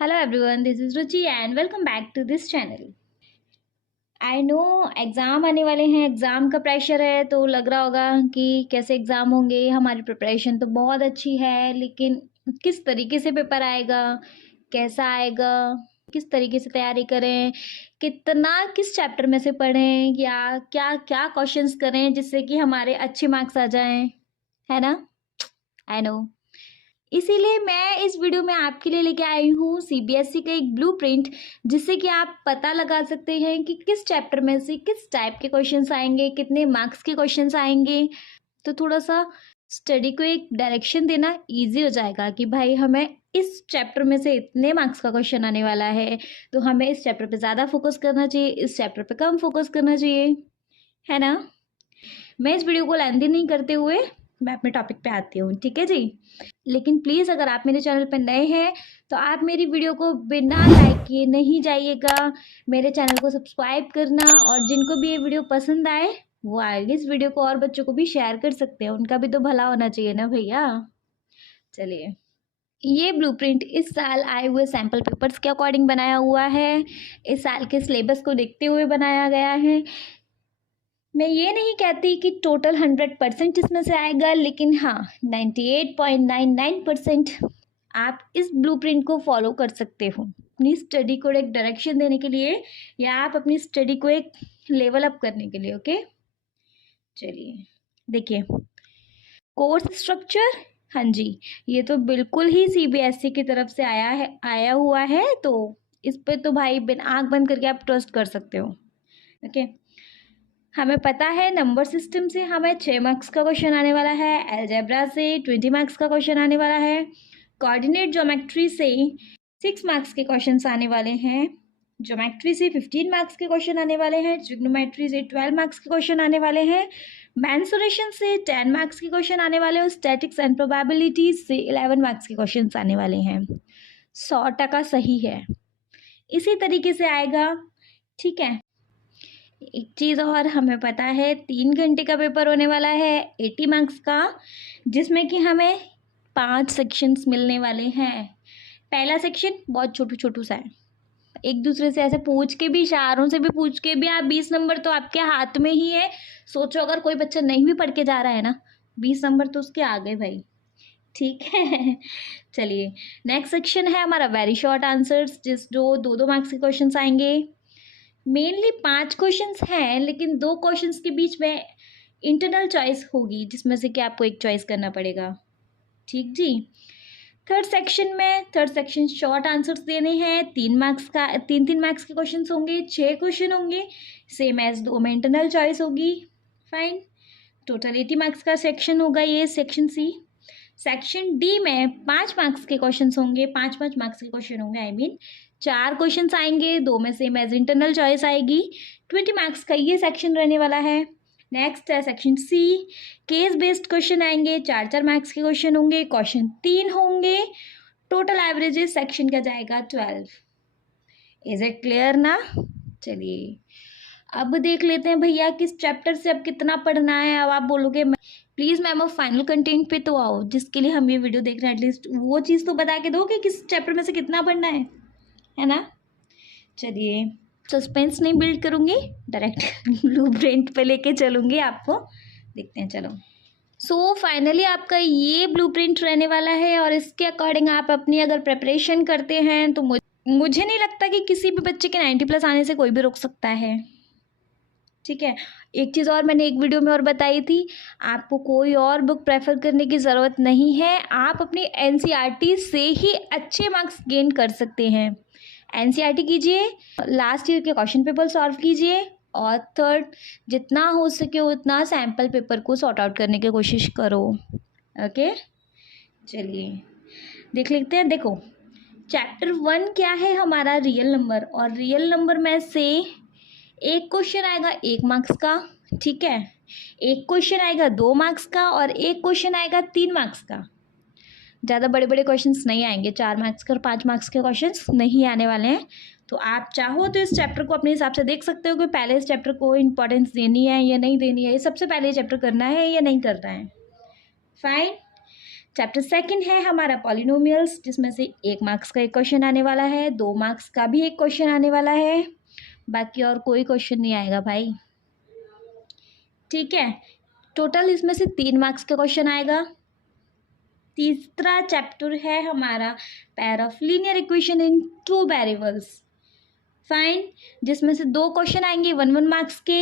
Hello everyone, this is Ruchi and welcome back to this channel. I know exam आने वाले हैं, exam का pressure है तो लग रहा होगा कि कैसे एग्ज़ाम होंगे। हमारी प्रिपरेशन तो बहुत अच्छी है, लेकिन किस तरीके से पेपर आएगा, कैसा आएगा, किस तरीके से तैयारी करें, कितना किस चैप्टर में से पढ़ें या क्या क्या क्वेश्चंस करें जिससे कि हमारे अच्छे मार्क्स आ जाएं, है ना? I know. इसीलिए मैं इस वीडियो में आपके लिए लेके आई हूँ सीबीएसई का एक ब्लूप्रिंट, जिससे कि आप पता लगा सकते हैं कि किस चैप्टर में से किस टाइप के क्वेश्चंस आएंगे, कितने मार्क्स के क्वेश्चंस आएंगे। तो थोड़ा सा स्टडी को एक डायरेक्शन देना इजी हो जाएगा कि भाई हमें इस चैप्टर में से इतने मार्क्स का क्वेश्चन आने वाला है, तो हमें इस चैप्टर पे ज़्यादा फोकस करना चाहिए, इस चैप्टर पे कम फोकस करना चाहिए, है ना? मैं इस वीडियो को लेंथी नहीं करते हुए मैं अपने टॉपिक पे आती हूँ, ठीक है जी। लेकिन प्लीज़ अगर आप मेरे चैनल पर नए हैं तो आप मेरी वीडियो को बिना लाइक किए नहीं जाइएगा। मेरे चैनल को सब्सक्राइब करना, और जिनको भी ये वीडियो पसंद आए वो आगे इस वीडियो को और बच्चों को भी शेयर कर सकते हैं, उनका भी तो भला होना चाहिए ना भैया। चलिए, ये ब्लूप्रिंट इस साल आए हुए सैम्पल पेपर्स के अकॉर्डिंग बनाया हुआ है, इस साल के सिलेबस को देखते हुए बनाया गया है। मैं ये नहीं कहती कि टोटल 100% इसमें से आएगा, लेकिन हाँ 98.99% आप इस ब्लूप्रिंट को फॉलो कर सकते हो अपनी स्टडी को एक डायरेक्शन देने के लिए, या आप अपनी स्टडी को एक लेवल अप करने के लिए। ओके, चलिए देखिए कोर्स स्ट्रक्चर। हाँ जी, ये तो बिल्कुल ही सीबीएसई की तरफ से आया हुआ है, तो इस पे तो भाई बिन आँख बंद करके आप ट्रस्ट कर सकते हो। ओके, हमें पता है नंबर सिस्टम से हमें 6 मार्क्स का क्वेश्चन आने वाला है, अलजेब्रा से 20 मार्क्स का क्वेश्चन आने वाला है, कोऑर्डिनेट ज्योमेट्री से 6 मार्क्स के क्वेश्चंस आने वाले हैं, ज्योमेट्री से 15 मार्क्स के क्वेश्चन आने वाले हैं, ट्रिग्नोमेट्री से 12 मार्क्स के क्वेश्चन आने वाले हैं, मेंसुरेशन से 10 मार्क्स के क्वेश्चन आने वाले हैं, और स्टैटिक्स एंड प्रोबेबिलिटी से 11 मार्क्स के क्वेश्चन आने वाले हैं। 100% सही है, इसी तरीके से आएगा, ठीक है। एक चीज़ और हमें पता है 3 घंटे का पेपर होने वाला है 80 मार्क्स का, जिसमें कि हमें 5 सेक्शंस मिलने वाले हैं। पहला सेक्शन बहुत छोटू छोटू सा है, एक दूसरे से ऐसे पूछ के भी, इशारों से भी पूछ के भी आप 20 नंबर तो आपके हाथ में ही है। सोचो अगर कोई बच्चा नहीं भी पढ़ के जा रहा है ना, 20 नंबर तो उसके आ गए भाई, ठीक है। चलिए, नेक्स्ट सेक्शन है हमारा वेरी शॉर्ट आंसर्स, जो 2-2 मार्क्स के क्वेश्चंस आएंगे। मेनली 5 क्वेश्चंस हैं, लेकिन 2 क्वेश्चंस के बीच में इंटरनल चॉइस होगी, जिसमें से कि आपको एक चॉइस करना पड़ेगा, ठीक जी। थर्ड सेक्शन शॉर्ट आंसर्स देने हैं, 3 मार्क्स का 3-3 मार्क्स के क्वेश्चंस होंगे, 6 क्वेश्चन होंगे, सेम एज 2 में इंटरनल चॉइस होगी। फाइन, टोटल 80 मार्क्स का सेक्शन होगा ये सेक्शन सी। सेक्शन डी में 5 मार्क्स के क्वेश्चंस होंगे, 5-5 मार्क्स के क्वेश्चन होंगे, आई मीन 4 क्वेश्चंस आएंगे, 2 में सेम एज इंटरनल चॉइस आएगी। 20 मार्क्स का ये सेक्शन रहने वाला है। नेक्स्ट है section C, case based question आएंगे, 4-4 मार्क्स के क्वेश्चन होंगे, क्वेश्चन 3 होंगे, टोटल एवरेजेस सेक्शन का जाएगा 12। इज इट क्लियर ना? चलिए अब देख लेते हैं भैया किस चैप्टर से अब कितना पढ़ना है। अब आप बोलोगे प्लीज़ मैम अब फाइनल कंटेंट पे तो आओ, जिसके लिए हम ये वीडियो देख रहे हैं एटलीस्ट वो चीज़ तो बता के दो कि किस चैप्टर में से कितना पढ़ना है ना? चलिए, सस्पेंस नहीं बिल्ड करूँगी, डायरेक्ट ब्लूप्रिंट पे लेके चलूँगी आपको, देखते हैं। चलो, सो फाइनली आपका ये ब्लूप्रिंट रहने वाला है, और इसके अकॉर्डिंग आप अपनी अगर प्रिपरेशन करते हैं तो मुझे नहीं लगता कि किसी भी बच्चे के 90+ आने से कोई भी रोक सकता है, ठीक है। एक चीज़ और मैंने एक वीडियो में और बताई थी, आपको कोई और बुक प्रेफर करने की ज़रूरत नहीं है, आप अपनी एनसीईआरटी से ही अच्छे मार्क्स गेन कर सकते हैं। एनसीईआरटी कीजिए, लास्ट ईयर के क्वेश्चन पेपर सॉल्व कीजिए, और थर्ड जितना हो सके उतना सैम्पल पेपर को सॉर्ट आउट करने की कोशिश करो। ओके, चलिए देख लेते हैं। देखो, चैप्टर 1 क्या है हमारा, रियल नंबर, और रियल नंबर में से एक क्वेश्चन आएगा 1 मार्क्स का, ठीक है, एक क्वेश्चन आएगा 2 मार्क्स का, और एक क्वेश्चन आएगा 3 मार्क्स का। ज़्यादा बड़े बड़े क्वेश्चंस नहीं आएंगे, 4 मार्क्स के और 5 मार्क्स के क्वेश्चंस नहीं आने वाले हैं। तो आप चाहो तो इस चैप्टर को अपने हिसाब से देख सकते हो कि पहले इस चैप्टर को इंपॉर्टेंस देनी है या नहीं देनी है, ये सबसे पहले चैप्टर करना है या नहीं करना है। फाइन, चैप्टर सेकंड है हमारा पॉलिनोमियल्स, जिसमें से 1 मार्क्स का एक क्वेश्चन आने वाला है, 2 मार्क्स का भी एक क्वेश्चन आने वाला है, बाकी और कोई क्वेश्चन नहीं आएगा भाई, ठीक है। टोटल इसमें से 3 मार्क्स का क्वेश्चन आएगा। तीसरा चैप्टर है हमारा pair of linear equation in 2 variables, fine, जिसमें से 2 क्वेश्चन आएंगे 1 मार्क्स के,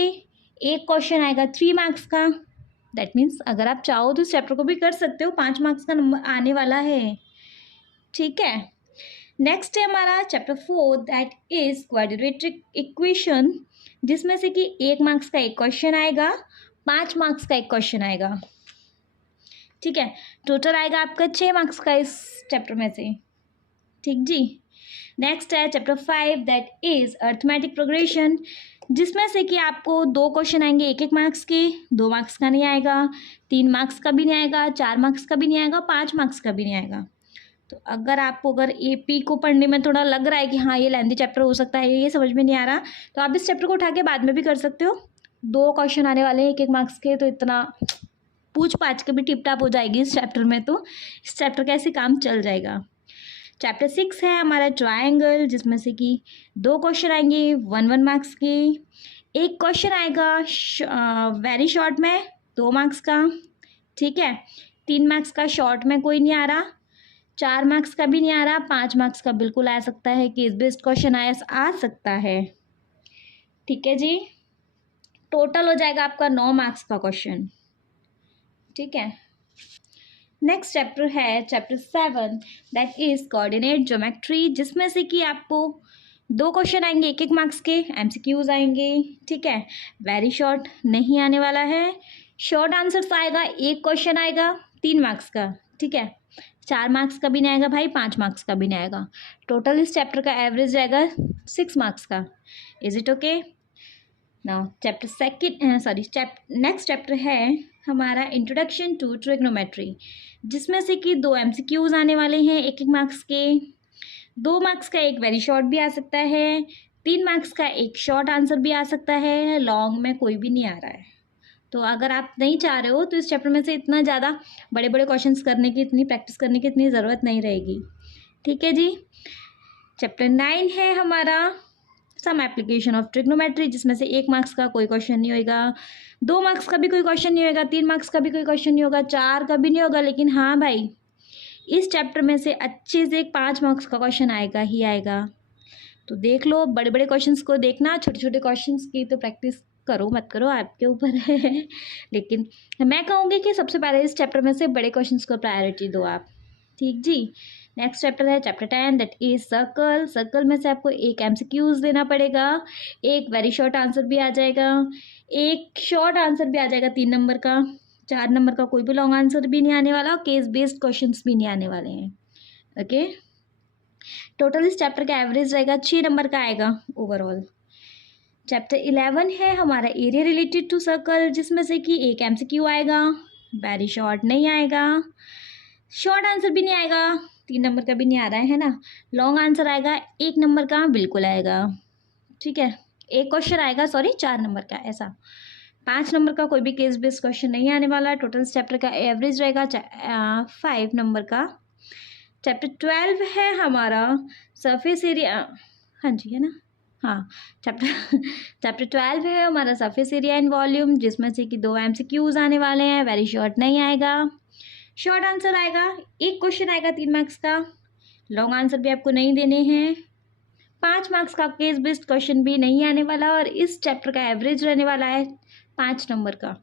एक क्वेश्चन आएगा 3 मार्क्स का। दैट मीन्स अगर आप चाहो तो इस चैप्टर को भी कर सकते हो, 5 मार्क्स का नंबर आने वाला है, ठीक है। नेक्स्ट है हमारा chapter 4 that is quadratic equation, जिसमें से कि 1 मार्क्स का एक क्वेश्चन आएगा, 5 मार्क्स का एक क्वेश्चन आएगा, ठीक है। टोटल आएगा आपका 6 मार्क्स का इस चैप्टर में से, ठीक जी। नेक्स्ट है chapter 5 that is arithmetic progression, जिसमें से कि आपको 2 क्वेश्चन आएंगे 1 मार्क्स के, 2 मार्क्स का नहीं आएगा, 3 मार्क्स का भी नहीं आएगा, 4 मार्क्स का भी नहीं आएगा, 5 मार्क्स का भी नहीं आएगा। तो अगर आपको एपी को पढ़ने में थोड़ा लग रहा है कि हाँ ये लेंथी चैप्टर हो सकता है, ये समझ में नहीं आ रहा, तो आप इस चैप्टर को उठा के बाद में भी कर सकते हो। 2 क्वेश्चन आने वाले हैं 1 मार्क्स के, तो इतना पूछ पाछ के भी टिप टाप हो जाएगी इस चैप्टर में, तो इस चैप्टर का ऐसे काम चल जाएगा। चैप्टर 6 है हमारा ट्रायंगल, जिसमें से कि 2 क्वेश्चन आएंगे 1 मार्क्स के, एक क्वेश्चन आएगा वेरी शॉर्ट में 2 मार्क्स का, ठीक है। 3 मार्क्स का शॉर्ट में कोई नहीं आ रहा, 4 मार्क्स का भी नहीं आ रहा, 5 मार्क्स का बिल्कुल आ सकता है, केस बेस्ड क्वेश्चन आ सकता है, ठीक है जी। टोटल हो जाएगा आपका 9 मार्क्स का क्वेश्चन, ठीक है। नेक्स्ट चैप्टर है chapter 7 that is coordinate geometry, जिसमें से कि आपको 2 क्वेश्चन आएंगे 1 मार्क्स के, एमसीक्यूज आएंगे, ठीक है। वेरी शॉर्ट नहीं आने वाला है, शॉर्ट आंसर्स आएगा, एक क्वेश्चन आएगा 3 मार्क्स का, ठीक है। 4 मार्क्स का भी नहीं आएगा भाई, 5 मार्क्स का भी नहीं आएगा। टोटल इस चैप्टर का एवरेज आएगा 6 मार्क्स का। Is it okay? Now chapter next chapter है हमारा इंट्रोडक्शन टू ट्रिग्नोमेट्री, जिसमें से कि 2 एमसीक्यूज आने वाले हैं 1 मार्क्स के, 2 मार्क्स का एक वेरी शॉर्ट भी आ सकता है, 3 मार्क्स का एक शॉर्ट आंसर भी आ सकता है, लॉन्ग में कोई भी नहीं आ रहा है। तो अगर आप नहीं चाह रहे हो तो इस चैप्टर में से इतना ज़्यादा बड़े बड़े क्वेश्चंस करने की, इतनी प्रैक्टिस करने की इतनी ज़रूरत नहीं रहेगी, ठीक है जी। चैप्टर 9 है हमारा सम एप्लीकेशन ऑफ ट्रिग्नोमेट्री, जिसमें से 1 मार्क्स का कोई क्वेश्चन नहीं होगा, 2 मार्क्स का भी कोई क्वेश्चन नहीं होगा, 3 मार्क्स का भी कोई क्वेश्चन नहीं होगा, 4 का भी नहीं होगा, लेकिन हाँ भाई इस चैप्टर में से अच्छे से 5 मार्क्स का क्वेश्चन आएगा ही आएगा। तो देख लो, बड़े बड़े क्वेश्चंस को देखना, छोटे छोटे क्वेश्चंस की तो प्रैक्टिस करो मत करो आपके ऊपर है लेकिन मैं कहूँगी कि सबसे पहले इस चैप्टर में से बड़े क्वेश्चंस को प्रायोरिटी दो आप, ठीक जी। नेक्स्ट चैप्टर है chapter 10 that is circle. Circle में से आपको एक एमसीक्यूज देना पड़ेगा, एक वेरी शॉर्ट आंसर भी आ जाएगा, एक शॉर्ट आंसर भी आ जाएगा 3 नंबर का, 4 नंबर का कोई भी लॉन्ग आंसर भी नहीं आने वाला, केस बेस्ड क्वेश्चंस भी नहीं आने वाले हैं, ओके। टोटल इस चैप्टर का एवरेज रहेगा 6 नंबर का आएगा ओवरऑल। चैप्टर 11 है हमारा एरिया रिलेटेड टू सर्कल, जिसमें से कि एक एमसीक्यू आएगा, वेरी शॉर्ट नहीं आएगा, शॉर्ट आंसर भी नहीं आएगा, 3 नंबर का भी नहीं आ रहा है ना, लॉन्ग आंसर आएगा 1 नंबर का बिल्कुल आएगा, ठीक है। एक क्वेश्चन आएगा 4 नंबर का, ऐसा 5 नंबर का कोई भी केस बेस्ड क्वेश्चन नहीं आने वाला। टोटल इस चैप्टर का एवरेज रहेगा 5 नंबर का। चैप्टर 12 है हमारा सरफेस एरिया, हाँ जी है ना, हाँ चैप्टर 12 है हमारा सरफेस एरिया एंड वॉल्यूम, जिसमें से कि 2 एमसीक्यूज आने वाले हैं, वेरी शॉर्ट नहीं आएगा, शॉर्ट आंसर आएगा, एक क्वेश्चन आएगा 3 मार्क्स का, लॉन्ग आंसर भी आपको नहीं देने हैं, 5 मार्क्स का केस बेस्ड क्वेश्चन भी नहीं आने वाला, और इस चैप्टर का एवरेज रहने वाला है 5 नंबर का।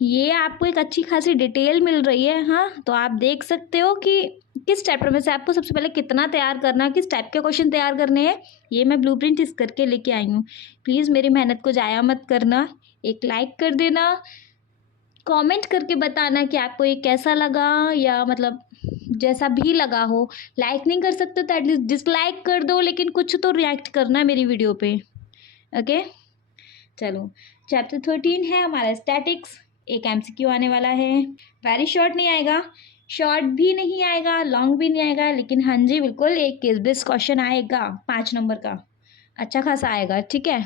ये आपको एक अच्छी खासी डिटेल मिल रही है, हाँ, तो आप देख सकते हो कि किस चैप्टर में से आपको सबसे पहले कितना तैयार करना, किस टाइप के क्वेश्चन तैयार करने हैं, ये मैं ब्लूप्रिंट इस करके लेके आई हूँ। प्लीज़ मेरी मेहनत को ज़ाया मत करना, एक लाइक कर देना, कमेंट करके बताना कि आपको ये कैसा लगा, या मतलब जैसा भी लगा हो। लाइक नहीं कर सकते तो एटलीस्ट डिसलाइक कर दो, लेकिन कुछ तो रिएक्ट करना मेरी वीडियो पे, ओके। चलो चैप्टर 13 है हमारा स्टैटिक्स, एक एमसीक्यू आने वाला है, वेरी शॉर्ट नहीं आएगा, शॉर्ट भी नहीं आएगा, लॉन्ग भी नहीं आएगा, लेकिन हाँ जी बिल्कुल एक केस बेस्ड क्वेश्चन आएगा 5 नंबर का, अच्छा खासा आएगा, ठीक है।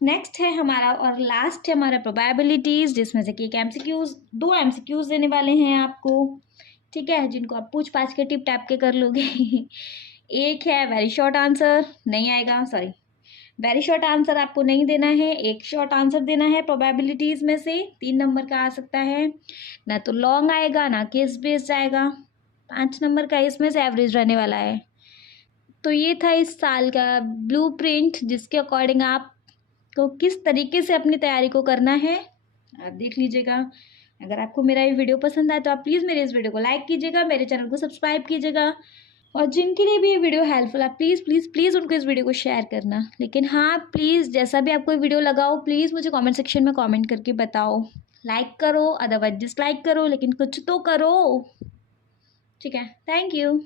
नेक्स्ट है हमारा और लास्ट है हमारा प्रोबेबिलिटीज़, जिसमें से कि एक एमसीक्यूज, 2 एमसीक्यूज देने वाले हैं आपको, ठीक है, जिनको आप पूछ पाछ के टिप टैप के कर लोगे। एक है वेरी शॉर्ट आंसर, नहीं आएगा, सॉरी, वेरी शॉर्ट आंसर आपको नहीं देना है, एक शॉर्ट आंसर देना है प्रोबेबिलिटीज़ में से, 3 नंबर का आ सकता है, ना तो लॉन्ग आएगा ना केस बेस्ड आएगा, 5 नंबर का इसमें से एवरेज रहने वाला है। तो ये था इस साल का ब्लूप्रिंट, जिसके अकॉर्डिंग आपको किस तरीके से अपनी तैयारी को करना है आप देख लीजिएगा। अगर आपको मेरा ये वीडियो पसंद आए तो आप प्लीज़ मेरे इस वीडियो को लाइक कीजिएगा, मेरे चैनल को सब्सक्राइब कीजिएगा, और जिनके लिए भी ये वीडियो हेल्पफुल है प्लीज़ प्लीज़ प्लीज़ उनको इस वीडियो को शेयर करना। लेकिन हाँ प्लीज़, जैसा भी आपको वीडियो लगाओ प्लीज़ मुझे कमेंट सेक्शन में कमेंट करके बताओ, लाइक करो अदरवाइज डिसलाइक करो, लेकिन कुछ तो करो, ठीक है। Thank you.